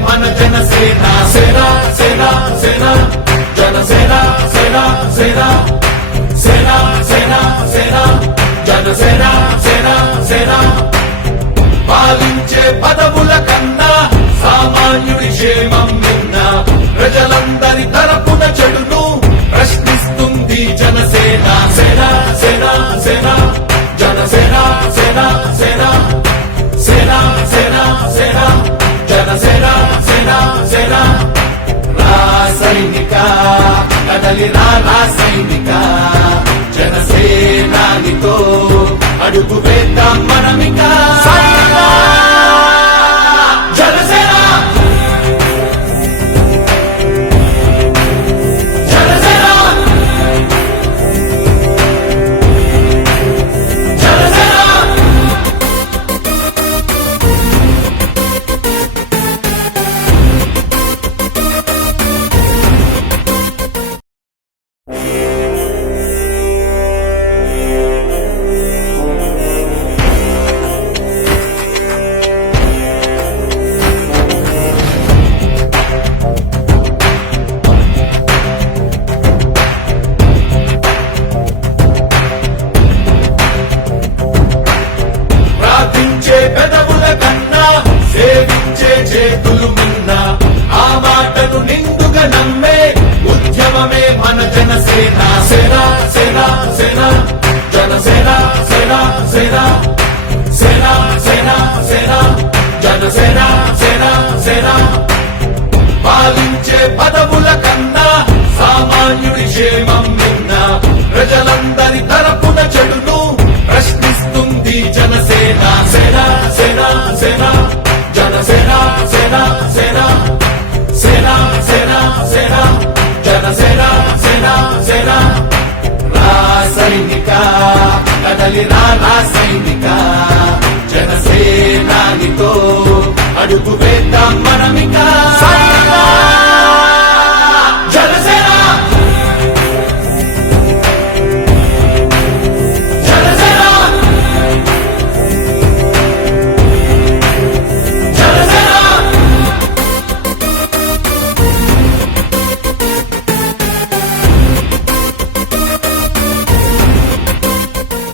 మన జనసేన సేన సేన సేన జనసేన సేన సేన సేన సేన సేన జనసేన సేన సేన పాలించే పదవుల కన్నా సామాన్యుడి క్షేమం నిన్న ప్రజలందరి తరపున చెడును ప్రశ్నిస్తుంది జనసేన సేన సేన సేన జనసేన సేన సేన సేన సేన సేన జనసేన సేన సేన రాసైనిక కదలి రాసైనిక జనసేనానితో అడుగు వేద్దాం మనమిక పెదవుల కన్నా సేవించే చేతులు మిన్న ఆ మాటను నిండుగా నమ్మే ఉద్యమమే మన జనసేన సేన సేన సేన జనసేన సేన సేన సేన సేన సేన జనసేన సేన సేన పాలించే పదవుల కన్నా సామాన్యుడి క్షేమం నిన్న ప్రజలందరి తరపున చెడును ప్రశ్నిస్తుంది జనసేన సేన సేన సేన జనసేన సేన సేన సేన సేన సేన జనసేన సేన సేన రాసైనిక కదలి రాసైనిక జనసేనానితో అడుగు వేద్దాం మన